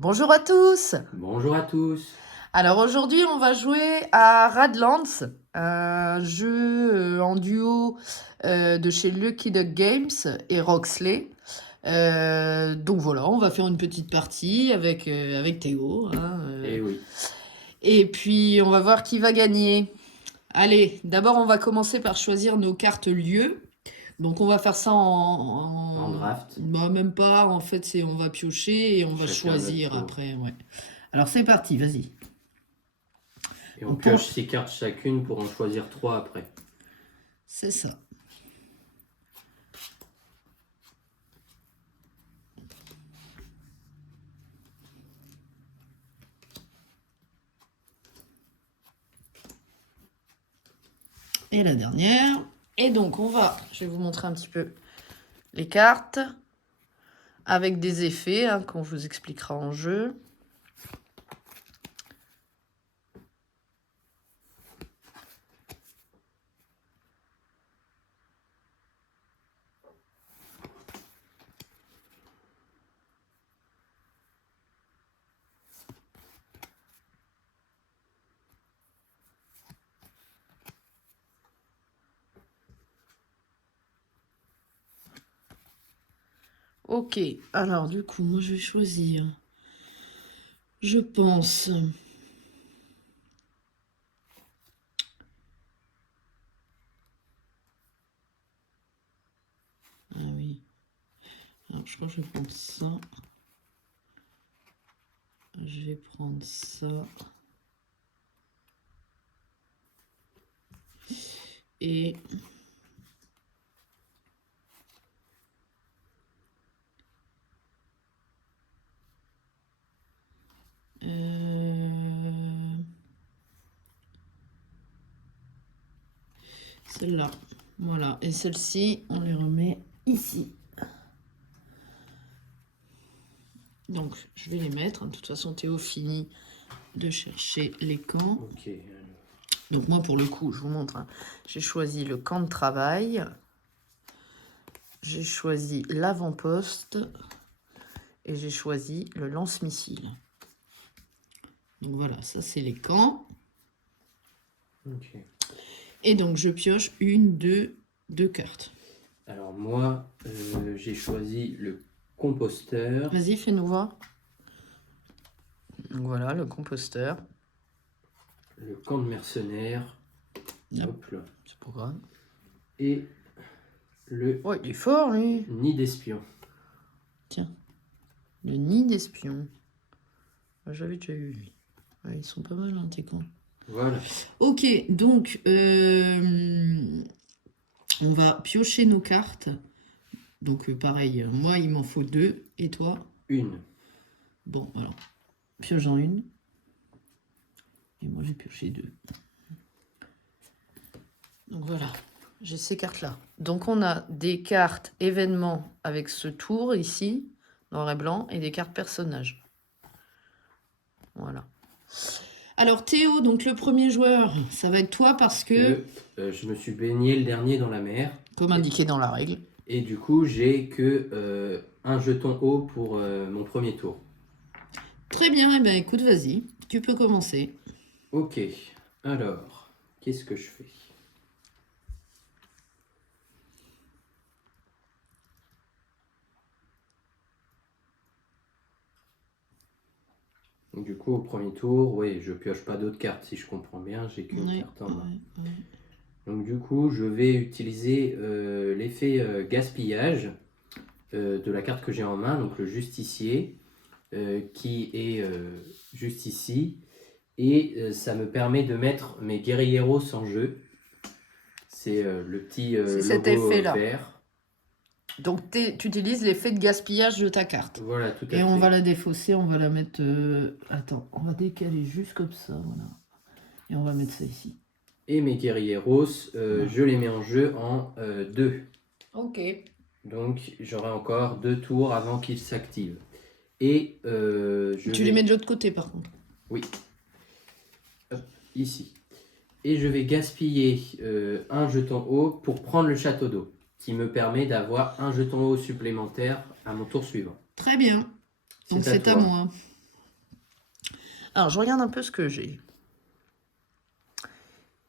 Bonjour à tous. Bonjour à tous. Alors aujourd'hui, on va jouer à Radlands, un jeu en duo de chez Lucky Duck Games et Roxley. Donc voilà, on va faire une petite partie avec Théo, hein, Eh oui, et puis on va voir qui va gagner. Allez, d'abord on va commencer par choisir nos cartes lieux. Donc on va faire ça en draft, bah, même pas, en fait c'est on va piocher et on va chacun notre choisir tour. après, ouais. Alors c'est parti, vas-y. Et on Donc, pioche 6 cartes chacune pour en choisir 3 après. c'est ça. Et la dernière. Et donc je vais vous montrer un petit peu les cartes avec des effets qu'on vous expliquera en jeu. Ok, alors du coup, moi je vais choisir. Je pense. Ah oui. Alors je crois que je vais prendre ça. Je vais prendre ça. Et celle-là. Voilà. Et celle-ci, on les remet ici. Donc, je vais les mettre. De toute façon, Théo finit de chercher les camps. Ok. Donc moi, pour le coup, je vous montre. J'ai choisi le camp de travail. J'ai choisi l'avant-poste. Et j'ai choisi le lance-missile. Donc voilà, ça c'est les camps. Ok. Et donc je pioche une, deux cartes. Alors moi, j'ai choisi le composteur. Vas-y, fais-nous voir. Donc voilà, le composteur. Le camp de mercenaires. Hop. Hop là. C'est pas grave. Et le Ouais, il est fort, lui. nid d'espion. Tiens, le nid d'espion. J'avais déjà eu, lui. Ouais, ils sont pas mal, hein, tes camps. Voilà. Ok, donc on va piocher nos cartes. Donc pareil, moi il m'en faut 2 et toi? Une. Bon, alors, pioche en une. Et moi j'ai pioché 2. Donc voilà, j'ai ces cartes-là. Donc on a des cartes événements avec ce tour ici, noir et blanc, et des cartes personnages. Voilà. Alors Théo, donc le premier joueur, ça va être toi parce que je me suis baigné le dernier dans la mer. comme indiqué dans la règle. Et du coup, j'ai que un jeton haut pour mon premier tour. Très bien, eh bien écoute, vas-y, tu peux commencer. Ok, alors, qu'est-ce que je fais? Donc, du coup, au premier tour, oui, je pioche pas d'autres cartes, si je comprends bien, j'ai qu'une carte en main. Ouais. Donc du coup, je vais utiliser l'effet gaspillage de la carte que j'ai en main, donc le justicier, qui est juste ici. Et ça me permet de mettre mes guerrieros en jeu. C'est le petit C'est cet logo effet-là. vert. Donc tu utilises l'effet de gaspillage de ta carte. Voilà, tout à fait. Et on va la défausser, on va la mettre... Attends, on va décaler juste comme ça, voilà. Et on va mettre ça ici. Et mes guerrieros, je les mets en jeu en 2. Ok. Donc j'aurai encore 2 tours avant qu'ils s'activent. Et Tu les mets de l'autre côté par contre. Oui. Hop, ici. Et je vais gaspiller un jeton haut pour prendre le château d'eau, qui me permet d'avoir un jeton haut supplémentaire à mon tour suivant. Très bien. Donc c'est à moi. Alors, je regarde un peu ce que j'ai.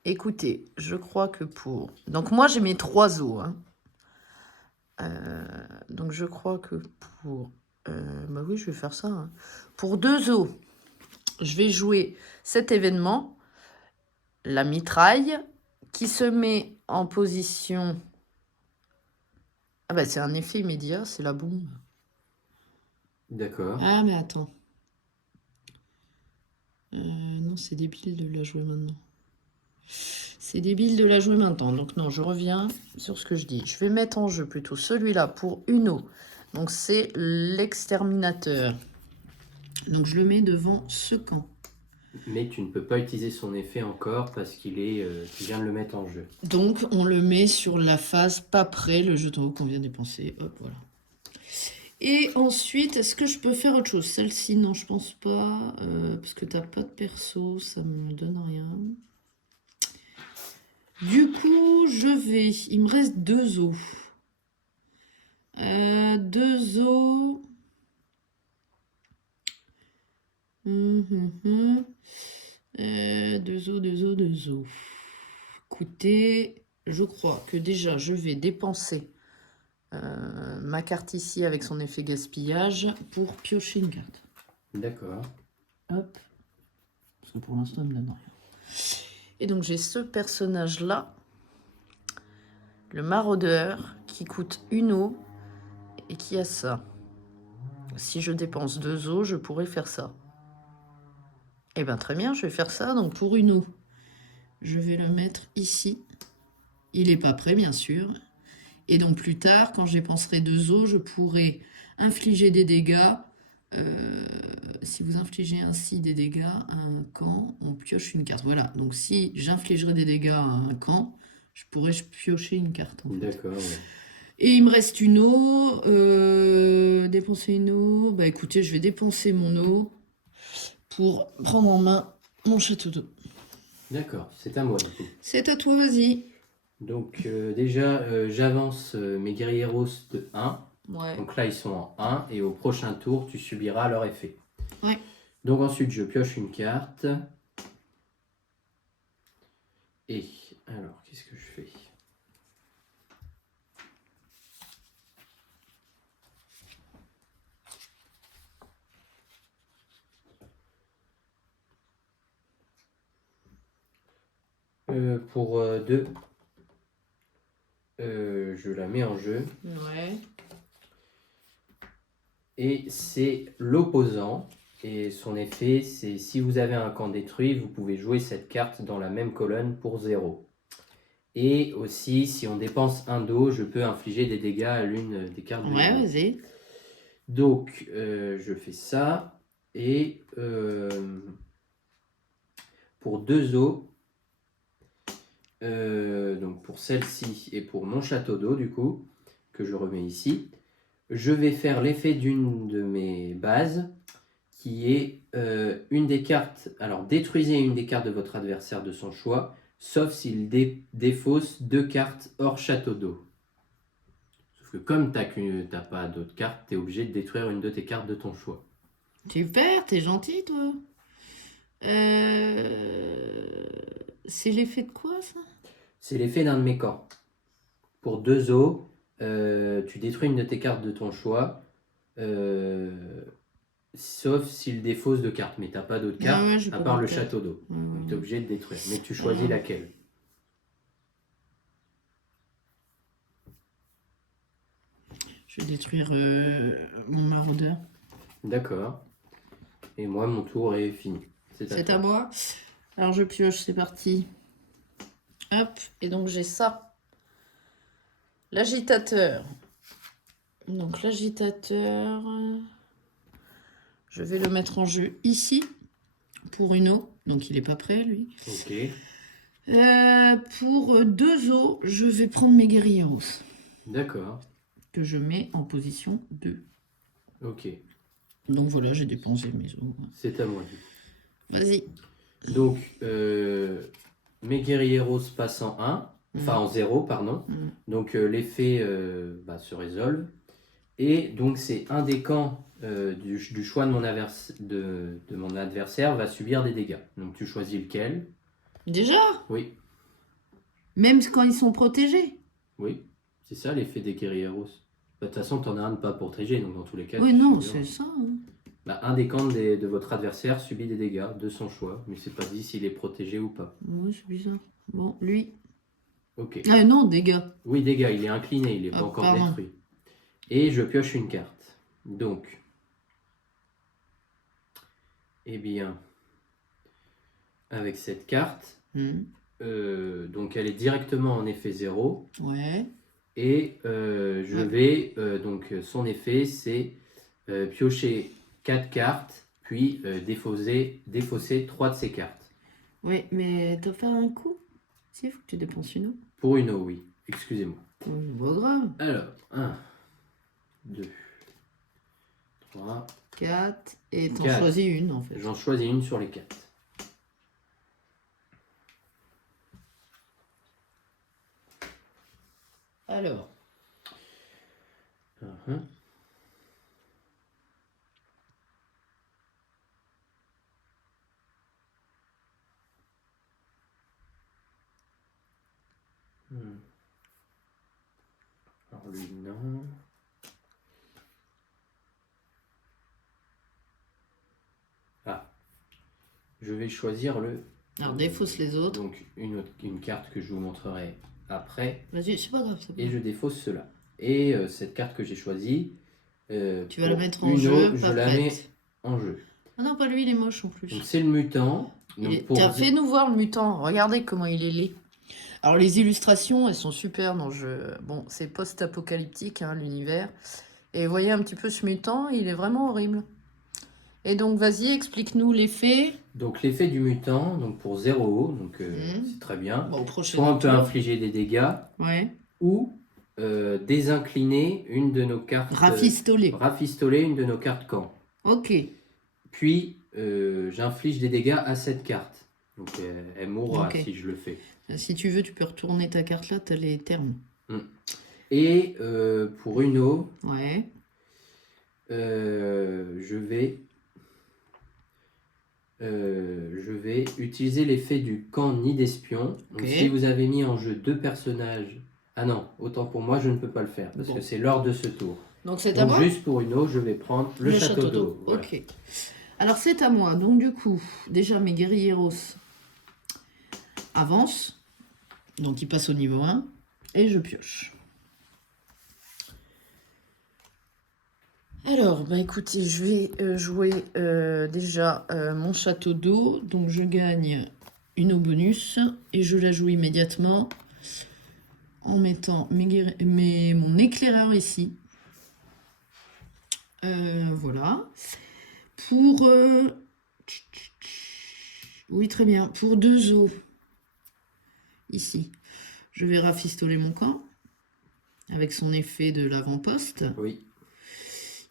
Écoutez, je crois que pour... Donc, moi, j'ai mes 3 os. Hein. Donc, je crois que pour... bah oui, je vais faire ça. Hein. Pour 2 os, je vais jouer cet événement, la mitraille, qui se met en position... Ah bah, c'est un effet immédiat, c'est la bombe. D'accord. Ah, mais attends. Non, c'est débile de la jouer maintenant. C'est débile de la jouer maintenant. Donc non, je reviens sur ce que je dis. Je vais mettre en jeu plutôt celui-là pour une eau. Donc c'est l'exterminateur. Donc je le mets devant ce camp. Mais tu ne peux pas utiliser son effet encore parce qu'il est, tu viens de le mettre en jeu. Donc on le met sur la phase pas prêt, le jeton qu'on vient de dépenser. Hop, voilà. Et ensuite, est-ce que je peux faire autre chose? Celle-ci, non, je pense pas. Parce que t'as pas de perso, ça me donne rien. Du coup, il me reste 2 os. 2 os. 2 os. Écoutez, je crois que déjà, je vais dépenser ma carte ici avec son effet gaspillage pour piocher une carte. D'accord. Hop. Parce que pour l'instant, elle me donne rien. Et donc, j'ai ce personnage-là, le maraudeur, qui coûte une eau et qui a ça. Si je dépense 2 os, je pourrais faire ça. Eh bien, très bien, je vais faire ça. Donc, pour une eau, je vais le mettre ici. Il n'est pas prêt, bien sûr. Et donc, plus tard, quand je dépenserai 2 os, je pourrai infliger des dégâts. Si vous infligez ainsi des dégâts à un camp, on pioche une carte. Voilà, donc si j'infligerai des dégâts à un camp, je pourrais piocher une carte. En fait. D'accord, ouais. Et il me reste une eau. Dépenser une eau. Bah écoutez, je vais dépenser mon eau pour prendre en main mon château d'eau. D'accord, c'est à moi du coup. C'est à toi, vas-y. Donc déjà, j'avance mes guerrieros de 1. Ouais. Donc là, ils sont en 1 et au prochain tour, tu subiras leur effet. Ouais. Donc ensuite, je pioche une carte. Et alors, qu'est-ce que je fais? Pour 2, je la mets en jeu. Ouais. Et c'est l'opposant. Et son effet, c'est si vous avez un camp détruit, vous pouvez jouer cette carte dans la même colonne pour 0. Et aussi, si on dépense un dos, je peux infliger des dégâts à l'une des cartes de Ouais, l'ennemi. vas-y. Donc, je fais ça. Et pour 2 os, donc pour celle-ci et pour mon château d'eau, du coup, que je remets ici, je vais faire l'effet d'une de mes bases, qui est une des cartes. Alors, détruisez une des cartes de votre adversaire de son choix, sauf s'il défausse 2 cartes hors château d'eau. Sauf que comme t'as pas d'autres cartes, tu es obligé de détruire une de tes cartes de ton choix. Super, t'es gentil, toi. C'est l'effet de quoi, ça? C'est l'effet d'un de mes camps. Pour 2 os, tu détruis une de tes cartes de ton choix, sauf s'il défausse de cartes. Mais t'as pas d'autres cartes, à part le château d'eau. Donc tu es obligé de détruire. Mais tu choisis laquelle. Je vais détruire mon maraudeur. D'accord. Et moi, mon tour est fini. C'est à moi. Alors je pioche, c'est parti. Hop, et donc j'ai ça. L'agitateur. Donc l'agitateur, je vais le mettre en jeu ici pour une eau. Donc il n'est pas prêt, lui. Ok. Pour 2 os, je vais prendre mes guerrieros. D'accord. Que je mets en position 2. Ok. Donc voilà, j'ai dépensé mes os. C'est à moi. Vas-y. Donc, mes guerrieros passent en 1. Enfin, en 0, pardon. Donc, l'effet se résolve. Et donc, c'est un des camps du choix de mon adversaire va subir des dégâts. Donc tu choisis lequel. Déjà? Oui, Même quand ils sont protégés? oui. C'est ça l'effet des guerrieros. Bah, de toute façon, tu en as un de pas protégé, donc dans tous les cas, Oui, tu non, subis un. c'est ça. Hein. Bah, un des camps de votre adversaire subit des dégâts de son choix, mais c'est pas dit s'il est protégé ou pas. Oui, c'est bizarre. Bon, lui. Ok. Ah non, dégâts. Oui, dégâts, il est incliné, il est pas Ah, encore pardon. détruit. Et je pioche une carte. Donc, eh bien, avec cette carte, donc elle est directement en effet 0. Ouais. Et je vais, donc son effet, c'est piocher 4 cartes, puis défausser 3 de ces cartes. Oui, mais t'as fait un coup? Si, il faut que tu dépenses une eau. Pour une eau, oui. Excusez-moi. C'est pas grave. Alors, 1, 2, 3, 4. Et t'en 4. choisis une, en fait. J'en choisis une sur les 4. Alors. Alors lui, non. Ah. Je vais choisir le... Alors, défausse les autres. Donc, une carte que je vous montrerai après. Vas-y, c'est pas grave. Et je défausse cela. Et cette carte que j'ai choisie... tu vas la mettre en jeu, je pas la prête. mets en jeu. Ah non, pas lui, il est moche en plus. Donc c'est le mutant. Tiens, fais-nous voir le mutant. Regardez comment il est laid. Alors, les illustrations, elles sont super dans le jeu. Bon, c'est post-apocalyptique, hein, l'univers. Et vous voyez un petit peu ce mutant, il est vraiment horrible. Et donc, vas-y, explique-nous l'effet. Donc, l'effet du mutant, donc pour 0, donc c'est très bien. Bon, soit on peut infliger des dégâts, ou désincliner une de nos cartes. Rafistoler une de nos cartes camp. Ok. Puis, j'inflige des dégâts à cette carte. Donc, elle mourra si je le fais. Si tu veux, tu peux retourner ta carte là, tu as les termes. Et pour une eau, je vais utiliser l'effet du camp nid d'espion. Donc si vous avez mis en jeu 2 personnages... Ah non, autant pour moi, je ne peux pas le faire, parce que c'est lors de ce tour. Donc c'est à moi. Juste pour une eau, je vais prendre le château d'eau. Voilà. Ok. Alors c'est à moi. Donc du coup, déjà mes guerrieros avancent. Donc ils passent au niveau 1. Et je pioche. Alors, bah écoutez, je vais jouer déjà mon château d'eau. Donc je gagne une eau bonus et je la joue immédiatement en mettant mon éclaireur ici. Voilà. Pour... oui, très bien. Pour 2 eaux, ici, je vais rafistoler mon camp avec son effet de l'avant-poste. Oui.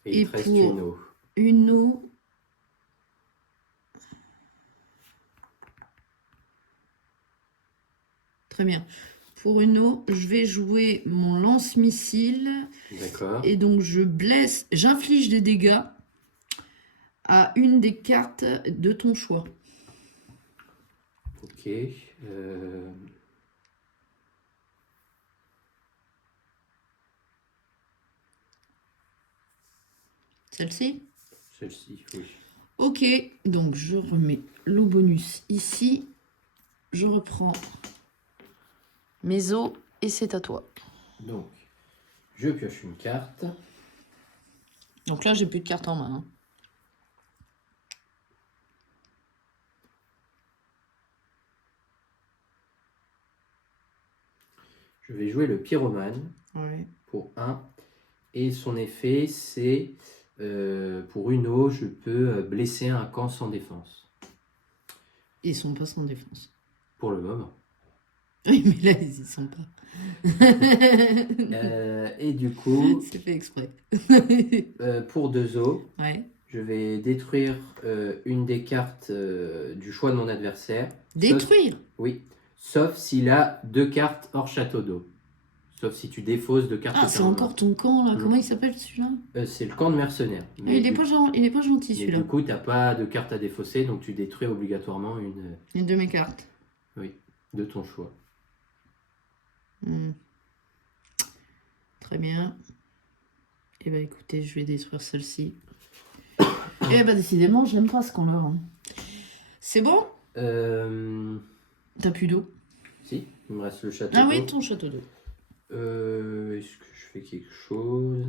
Et il te reste une eau. Une eau. Très bien. Pour une eau, je vais jouer mon lance-missile. D'accord. Et donc, j'inflige des dégâts à une des cartes de ton choix. Ok. Celle-ci? Celle-ci, oui. Ok, donc je remets l'eau bonus ici. Je reprends mes eaux et c'est à toi. Donc, je pioche une carte. Donc là, j'ai plus de carte en main. Hein. Je vais jouer le pyromane pour 1. Et son effet, c'est pour une eau, je peux blesser un camp sans défense. Ils sont pas sans défense. Pour le moment. Oui, mais là, ils y sont pas. Et du coup... C'est fait exprès. pour 2 eaux, ouais. Je vais détruire une des cartes du choix de mon adversaire. Détruire? Oui. Sauf s'il a 2 cartes hors château d'eau. Sauf si tu défausses de cartes Ah, que c'est t'as en main. encore ton camp, là. Mm. Comment il s'appelle, celui-là? C'est le camp de mercenaires. Ah, Mais il est du, pas, il est pas gentil, mais celui-là. du coup, t'as pas de carte à défausser, donc tu détruis obligatoirement Une de mes cartes. oui, de ton choix. Hmm. Très bien. Eh ben écoutez, je vais détruire celle-ci. Eh ben décidément, j'aime pas ce camp-là. Hein. C'est bon? T'as plus d'eau? Si, il me reste le château Ah d'eau. oui, ton château d'eau. Est-ce que je fais quelque chose?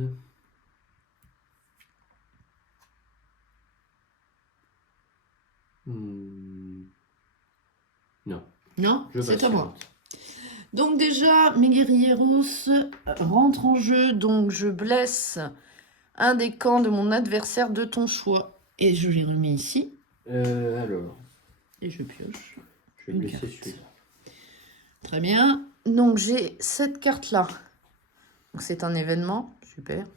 Non. Non, Je c'est à moi. patiente. Donc déjà, mes guerrieros rentrent en jeu. Donc je blesse un des camps de mon adversaire de ton choix. Et je les remets ici. Alors, Et je pioche. je vais Une blesser carte. celui-là. Très bien. Donc j'ai cette carte-là. Donc c'est un événement. Super.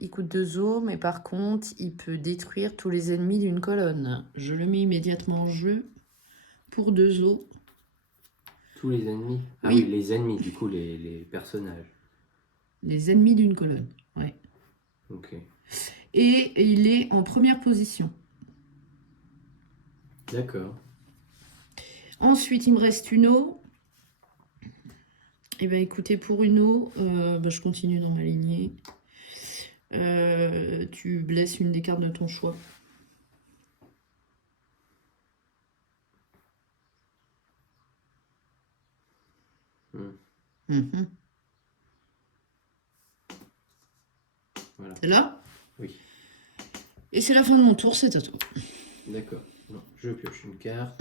Il coûte 2 os, mais par contre, il peut détruire tous les ennemis d'une colonne. Je le mets immédiatement en jeu pour 2 os. Tous les ennemis? Ah Oui. oui, les ennemis, du coup, les personnages. Les ennemis d'une colonne, ouais. Ok. Et il est en première position. D'accord. Ensuite, il me reste une eau. Et bien, écoutez, pour une eau, je continue dans ma lignée. Tu blesses une des cartes de ton choix. Mhm. Voilà. C'est là? Oui. Et c'est la fin de mon tour, c'est à toi. D'accord. Non, je pioche une carte.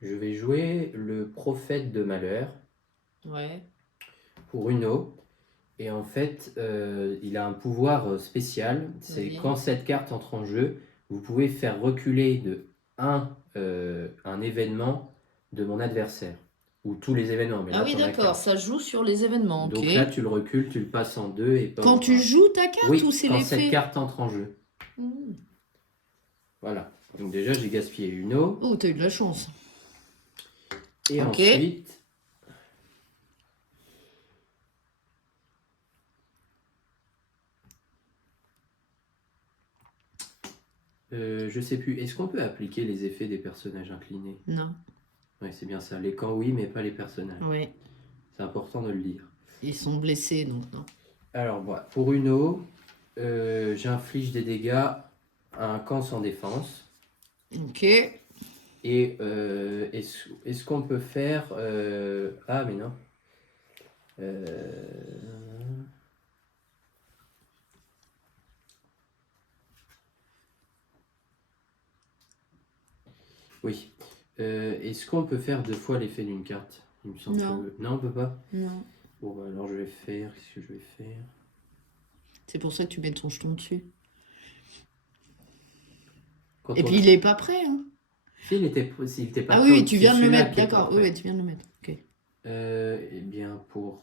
Je vais jouer le prophète de malheur Ouais. pour une eau. Et en fait, il a un pouvoir spécial. C'est Oui. quand cette carte entre en jeu, vous pouvez faire reculer de un événement de mon adversaire. Ou tous les événements. Mais Ah là, oui, t'en as d'accord, qu'un. ça joue sur les événements, ok. Donc là, tu le recules, tu le passes en deux et pas Quand en tu un. joues ta carte Oui, ou c'est quand cette l'effet? carte entre en jeu. Voilà. Donc déjà, j'ai gaspillé une eau. Oh, t'as eu de la chance. Et Ok. ensuite... je sais plus. Est-ce qu'on peut appliquer les effets des personnages inclinés? Non. Ouais, c'est bien ça. Les camps, oui, mais pas les personnages. Oui. C'est important de le dire. Ils sont blessés, donc non. Alors, voilà. Pour une eau, j'inflige des dégâts à un camp sans défense. Ok. Et est-ce qu'on peut faire... Ah, mais non. Oui. Est-ce qu'on peut faire 2 fois l'effet d'une carte? Il me semble Non. que... Non, on peut pas? Non. Bon, bah, alors je vais faire... Qu'est-ce que je vais faire? C'est pour ça que tu mets ton jeton dessus. Quand Et on- puis il est pas prêt, hein. S'il était pas Ah prêt, oui, tu viens de le celui-là mettre, qui est pas d'accord. Oui, prêt. oui, tu viens de le mettre. Ok. Eh bien, pour...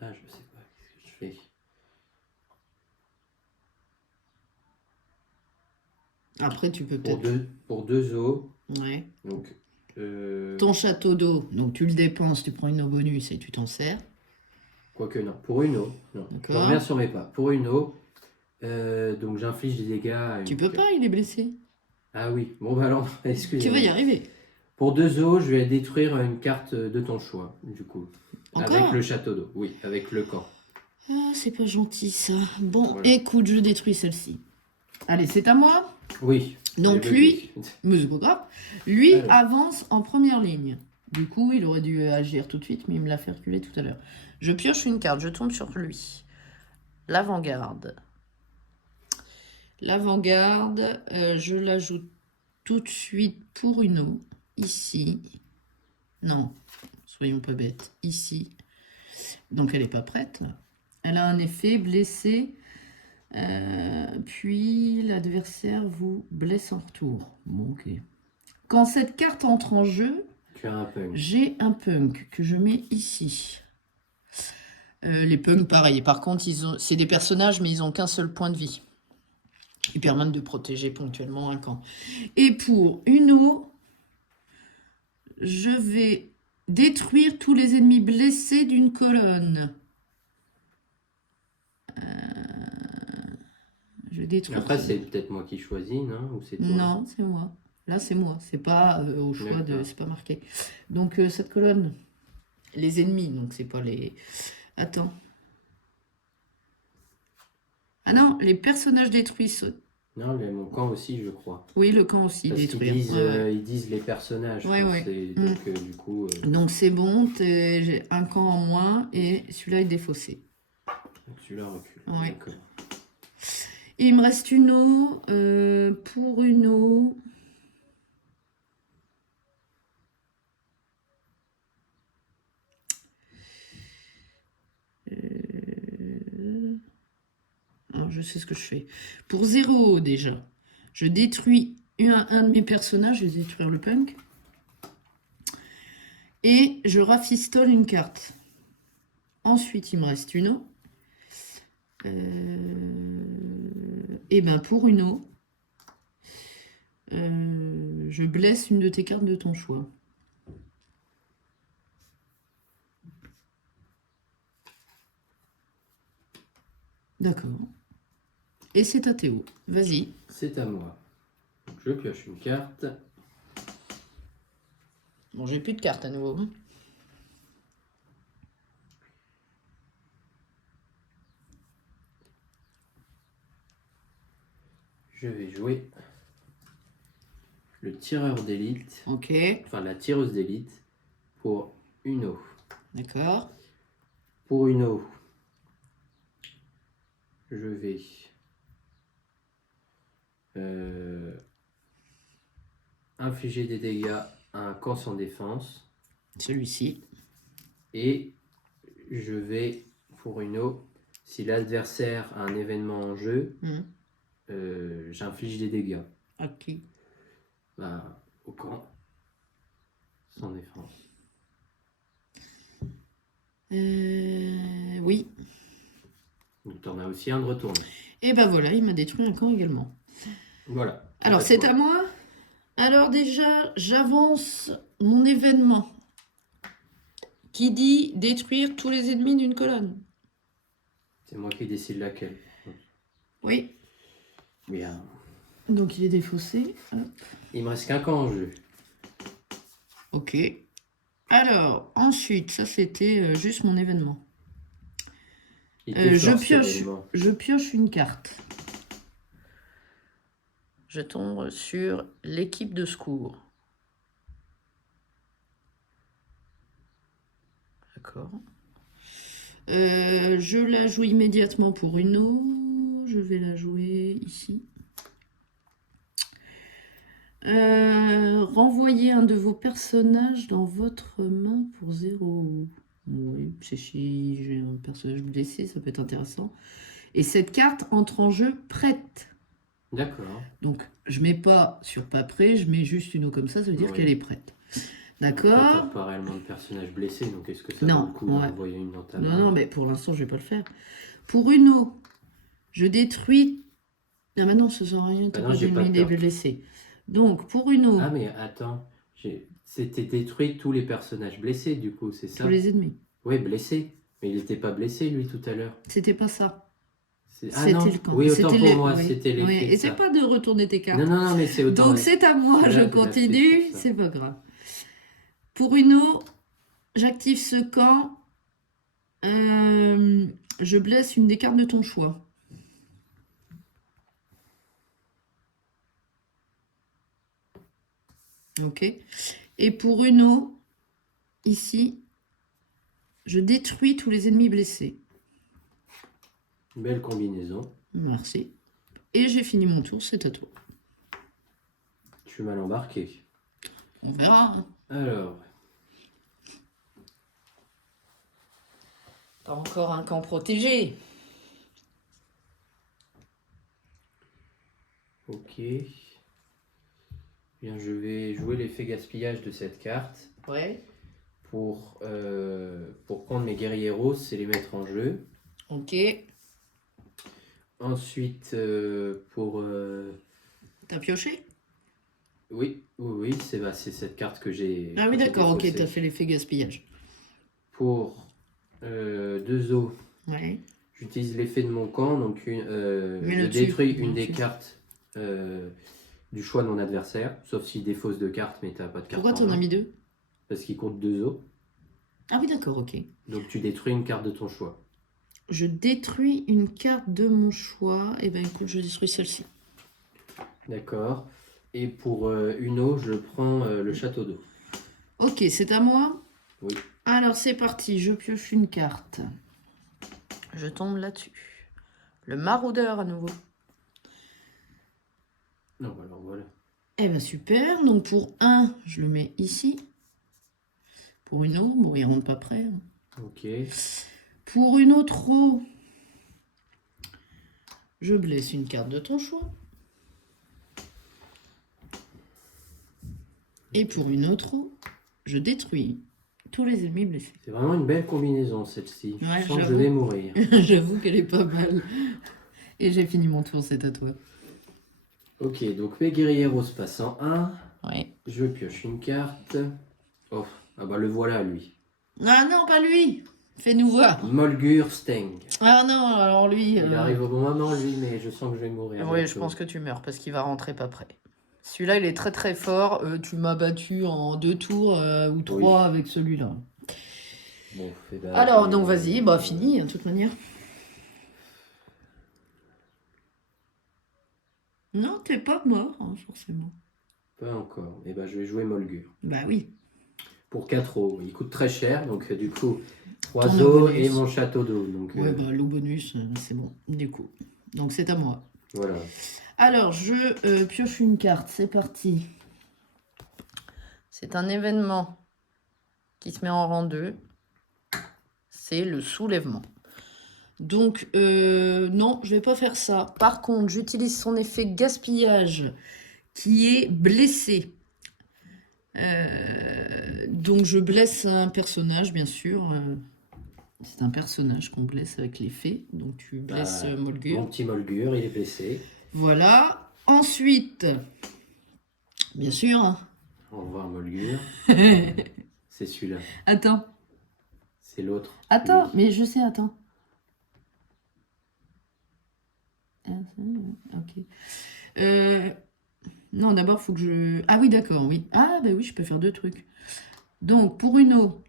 Ah, je sais pas, qu'est-ce que je fais? Après, tu peux Pour peut-être. deux os, Ouais. donc... Ton château d'eau, donc tu le dépenses, tu prends une eau bonus et tu t'en sers. Quoique non, pour une eau, non. Je D'accord. reviens sur mes pas. Pour une eau, donc j'inflige des dégâts à une Tu peux carte. pas, il est blessé. Ah oui, bon bah alors, Tu excusez-moi. vas y arriver. Pour 2 os, je vais détruire une carte de ton choix, du coup. Encore? Avec le château d'eau, oui, avec le camp. Ah, c'est pas gentil ça. Bon, Voilà. écoute, je détruis celle-ci. Allez, c'est à moi. Oui. Donc j'ai lui, bugué. mais c'est pas grave, lui Alors. avance en première ligne. Du coup, il aurait dû agir tout de suite, mais il me l'a fait reculer tout à l'heure. Je pioche une carte, je tombe sur lui. L'avant-garde. L'avant-garde, je l'ajoute tout de suite pour une eau. Ici. Non, soyons pas bêtes. Ici. Donc elle n'est pas prête. Elle a un effet blessé. Puis l'adversaire vous blesse en retour. Bon, ok. Quand cette carte entre en jeu, Tu as un punk. j'ai un punk que je mets ici. Les punks, pareil. Par contre, c'est des personnages, mais ils n'ont qu'un seul point de vie. Ils permettent de protéger ponctuellement un camp. Et pour une eau, je vais détruire tous les ennemis blessés d'une colonne. Je détruis. Après, c'est peut-être moi qui choisis, non? Ou c'est toi? Non, c'est moi. Là, c'est moi. C'est pas au choix de. C'est pas marqué. Donc, cette colonne, les ennemis, donc c'est pas les. Attends. Ah non, les personnages détruits. Non, mon camp aussi, je crois. Oui, le camp aussi Parce détruit. ils disent les personnages. Ouais, quand ouais. c'est- Donc, du coup, Donc, c'est bon, j'ai un camp en moins et celui-là est défaussé. donc celui-là recule. Ouais. D'accord. Et il me reste une eau. Pour une eau. Alors, je sais ce que je fais. Pour 0 déjà, je détruis un de mes personnages, je vais détruire le punk. Et je rafistole une carte. Ensuite, il me reste une eau. Et ben pour une eau, je blesse une de tes cartes de ton choix. D'accord. Et c'est à Théo. Vas-y. C'est à moi. Donc, je pioche une carte. Bon, j'ai plus de cartes à nouveau. Je vais jouer le tireur d'élite. Ok. Enfin, la tireuse d'élite pour une eau. D'accord. Pour une eau, je vais infliger des dégâts à un camp sans défense. Celui-ci. Et je vais, pour une eau, si l'adversaire a un événement en jeu, j'inflige des dégâts. À qui? Bah, au camp sans défense. Oui. Donc tu en as aussi un de retourné. Et ben voilà, il m'a détruit un camp également. Voilà. Alors, c'est à moi. Alors déjà, j'avance mon événement qui dit détruire tous les ennemis d'une colonne. C'est moi qui décide laquelle. Oui. Bien. Donc, il est défaussé. Hop. Il me reste qu'un camp en jeu. Ok. Alors, ensuite, ça c'était juste mon événement. Je pioche une carte. Je tombe sur l'équipe de secours. D'accord. Je la joue immédiatement pour une eau. Je vais la jouer ici. Renvoyez un de vos personnages dans votre main pour 0. Oui, c'est si j'ai un personnage blessé, ça peut être intéressant. Et cette carte entre en jeu prête. D'accord. Donc, je mets pas sur pas prêt, je mets juste une eau comme ça veut dire qu'elle est prête. D'accord. Tu n'as pas réellement de personnage blessé, donc est-ce que ça vaut le coup d'envoyer une dans ta main? Non, mais pour l'instant, je vais pas le faire. Pour une eau, je détruis... Ah mais non, ça sert à rien, t'as pas d'ennemis blessés. Donc, pour une eau... Ah mais attends, c'était détruit tous les personnages blessés, du coup, c'est ça? Tous les ennemis. Oui, blessés. Mais il n'était pas blessé, lui, tout à l'heure. C'était pas ça. Ah non, le camp. Oui, autant pour moi, c'était les... Oui. Et c'est pas de retourner tes cartes. Non, mais c'est autant... Donc, c'est à moi, je continue, c'est pas grave. Pour une eau, j'active ce camp. Je blesse une des cartes de ton choix. Ok. Et pour une eau, ici, je détruis tous les ennemis blessés. Belle combinaison. Merci. Et j'ai fini mon tour, c'est à toi. Je suis mal embarqué. On verra. Hein. Alors... T'as encore un camp protégé. Ok. Bien, je vais jouer l'effet gaspillage de cette carte Ouais. pour prendre mes guerrieros et les mettre en jeu. Ok. Ensuite, T'as pioché? oui, c'est cette carte que j'ai Ah oui, que j'ai d'accord, ok, défaussée. t'as fait l'effet gaspillage. Pour 2 os, Ouais. j'utilise l'effet de mon camp, donc Mets je le dessus. détruis Mets une le des dessus. cartes du choix de mon adversaire, sauf s'il défausse de cartes, mais t'as pas de carte Pourquoi en t'en as main, mis 2? parce qu'il compte 2 os. Ah oui, d'accord, ok. Donc tu détruis une carte de ton choix. Je détruis une carte de mon choix. Eh ben écoute, je détruis celle-ci. D'accord. Et pour une eau, je prends le château d'eau. Ok, c'est à moi? Oui. Alors c'est parti, je pioche une carte. Je tombe là-dessus. Le maraudeur à nouveau. Non, alors voilà. Eh ben super, donc pour un, je le mets ici. Pour une eau, bon il rentre pas près. Hein. Ok. Pour une autre eau, je blesse une carte de ton choix. Et pour une autre eau, je détruis tous les ennemis blessés. C'est vraiment une belle combinaison celle-ci. Ouais, Je sens que je j'avoue. vais mourir. J'avoue qu'elle est pas mal. Et j'ai fini mon tour, c'est à toi. Ok, donc mes guerrieros passent en 1. Ouais. Je pioche une carte. Oh, ah bah le voilà lui. Ah non, pas lui. Fais-nous voir. Molgur Steng. Ah non, alors lui... Il arrive au bon moment lui, mais je sens que je vais mourir. Oui, je bientôt. pense que tu meurs parce qu'il va rentrer pas près. Celui-là, il est très très fort. Tu m'as battu en 2 tours ou 3 avec celui-là. Bon, eh ben, Alors, donc vas-y, bah fini, de toute manière. Non, t'es pas mort, hein, forcément. Pas encore. Et ben je vais jouer Molgur. Bah oui. Pour 4 os. Il coûte très cher, donc du coup, 3 Ton os bonus. et mon château d'eau. Donc, Ouais, bah l'eau bonus, c'est bon, du coup. Donc c'est à moi. voilà. Alors, je pioche une carte, c'est parti. C'est un événement qui se met en rang 2. C'est le soulèvement. Donc, non, je vais pas faire ça. Par contre, j'utilise son effet gaspillage qui est blessé. Donc, je blesse un personnage, bien sûr. C'est un personnage qu'on blesse avec l'effet. Donc, tu blesses Molgur. Mon petit Molgur, il est blessé. Voilà. Ensuite, bien sûr. Hein. Au revoir Molgur. C'est celui-là. Attends. C'est l'autre. Attends, Lui. mais je sais, attends. Ok. Non, d'abord, il faut que je... Ah oui, d'accord, oui. Ah, bah oui, je peux faire 2 trucs. Donc, pour une eau,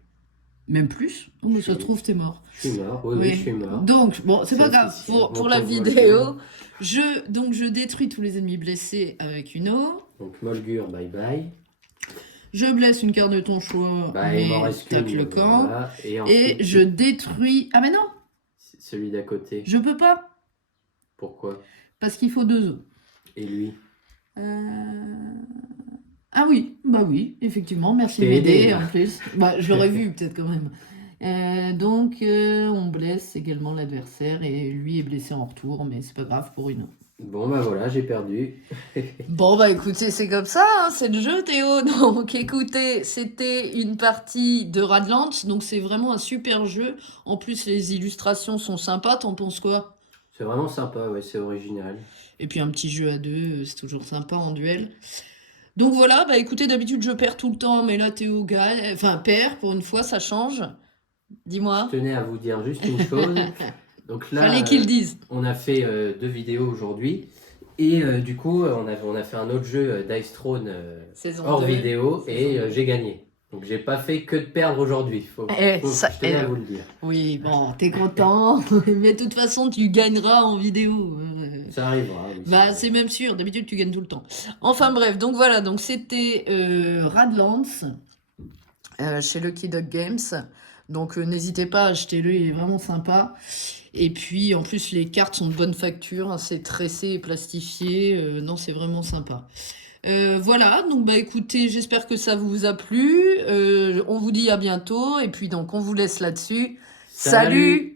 même plus. Oh, mais ça se trouve, t'es mort. Je suis mort, oui, je suis mort. Donc, bon, c'est pas grave. Pour la vidéo, je détruis tous les ennemis blessés avec une eau. Donc, Molgur, bye bye. Je blesse une carte de ton choix, Bah, mais il m'en reste tape qu'une. le camp. Voilà. Et, Et je détruis... Ah, mais non, celui d'à côté. je peux pas. Pourquoi? Parce qu'il faut 2 os. Et lui? Ah oui, bah oui, effectivement, merci de T'es aidé, m'aider là. en plus. Bah, je l'aurais vu peut-être quand même. Donc, on blesse également l'adversaire et lui est blessé en retour, mais c'est pas grave pour une eau. Bon, bah voilà, j'ai perdu. Bon, bah écoutez, c'est comme ça, hein, c'est le jeu, Théo. Donc, écoutez, c'était une partie de Radlands, donc c'est vraiment un super jeu. En plus, les illustrations sont sympas, t'en penses quoi? C'est vraiment sympa, ouais, c'est original. Et puis un petit jeu à 2, c'est toujours sympa en duel. Donc voilà, bah écoutez, d'habitude je perds tout le temps, mais là Théo gagne, enfin perd, pour une fois ça change. Dis-moi. Je tenais à vous dire juste une chose. Donc là, Fallait qu'il dise. on a fait 2 vidéos aujourd'hui. Et du coup, on a fait un autre jeu Dice Throne Saison hors 2. vidéo et Saison 2. j'ai gagné. Donc j'ai pas fait que de perdre aujourd'hui. Je tenais à vous le dire. Oui, bon, t'es content, mais de toute façon tu gagneras en vidéo. Ça arrivera. Oui, Bah c'est même sûr, d'habitude tu gagnes tout le temps. Enfin bref, donc voilà, donc c'était Radlands chez Lucky Duck Games. Donc n'hésitez pas, achetez-le, il est vraiment sympa. Et puis en plus les cartes sont de bonne facture, hein, c'est tressé et plastifié, non c'est vraiment sympa. Voilà, donc bah écoutez, j'espère que ça vous a plu. On vous dit à bientôt et puis donc on vous laisse là-dessus. Salut.